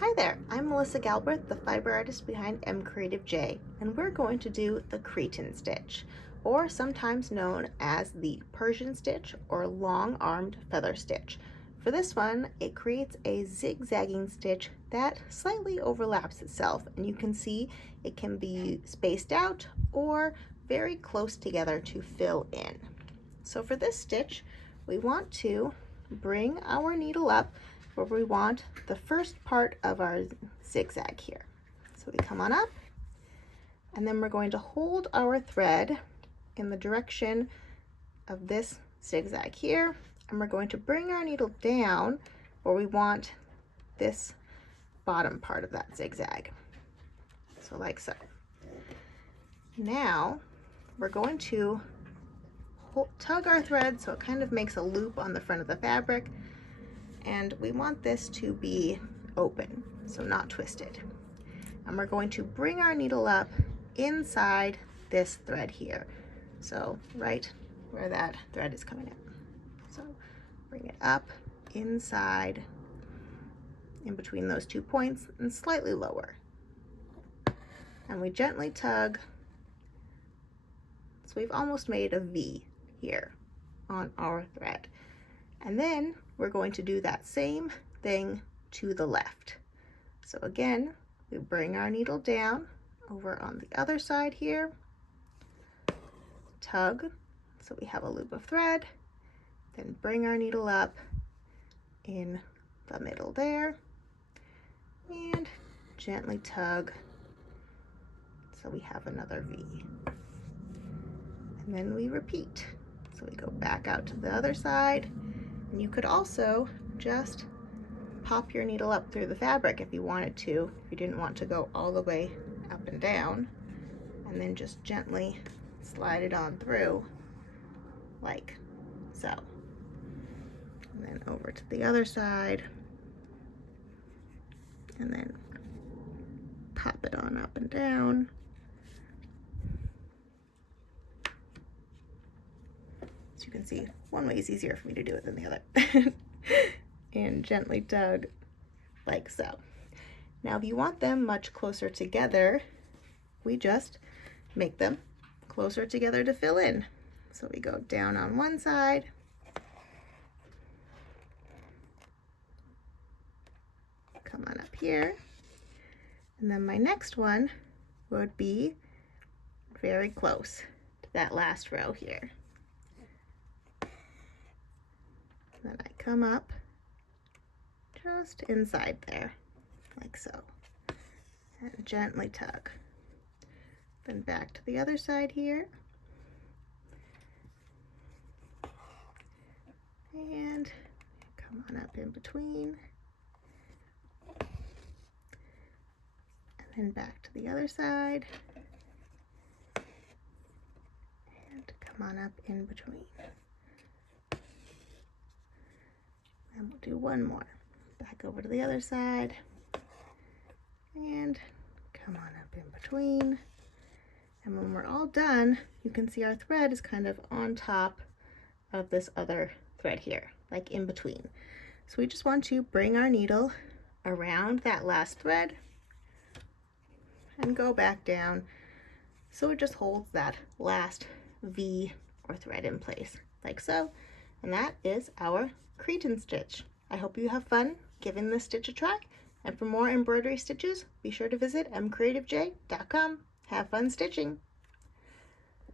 Hi there, I'm Melissa Galbraith, the fiber artist behind MCreativeJ, and we're going to do the Cretan stitch, or sometimes known as the Persian stitch or long-armed feather stitch. For this one, it creates a zigzagging stitch that slightly overlaps itself, and you can see it can be spaced out or very close together to fill in. So for this stitch, we want to bring our needle up where we want the first part of our zigzag here. So we come on up, and then we're going to hold our thread in the direction of this zigzag here, and we're going to bring our needle down where we want this bottom part of that zigzag. So like so. Now we're going to tug our thread so it kind of makes a loop on the front of the fabric, and we want this to be open, so not twisted. And we're going to bring our needle up inside this thread here, so right where that thread is coming in. So bring it up inside in between those 2 points and slightly lower, and we gently tug. So we've almost made a V here on our thread, and then we're going to do that same thing to the left. So again, we bring our needle down over on the other side here, tug so we have a loop of thread, then bring our needle up in the middle there and gently tug so we have another V. And then we repeat. So we go back out to the other side, and you could also just pop your needle up through the fabric if you wanted to, if you didn't want to go all the way up and down, and then just gently slide it on through like so. And then over to the other side, and then pop it on up and down. As you can see, one way is easier for me to do it than the other. And gently tug like so. Now if you want them much closer together, we just make them closer together to fill in. So we go down on one side, come on up here, and then my next one would be very close to that last row here. Then I come up just inside there, like so, and gently tug. Then back to the other side here, and come on up in between, and then back to the other side, and come on up in between. And we'll do one more. Back over to the other side, and come on up in between. And when we're all done, you can see our thread is kind of on top of this other thread here, like in between. So we just want to bring our needle around that last thread and go back down so it just holds that last V or thread in place, like so. And that is our Cretan stitch. I hope you have fun giving this stitch a try, and for more embroidery stitches, be sure to visit MCreativeJ.com. Have fun stitching!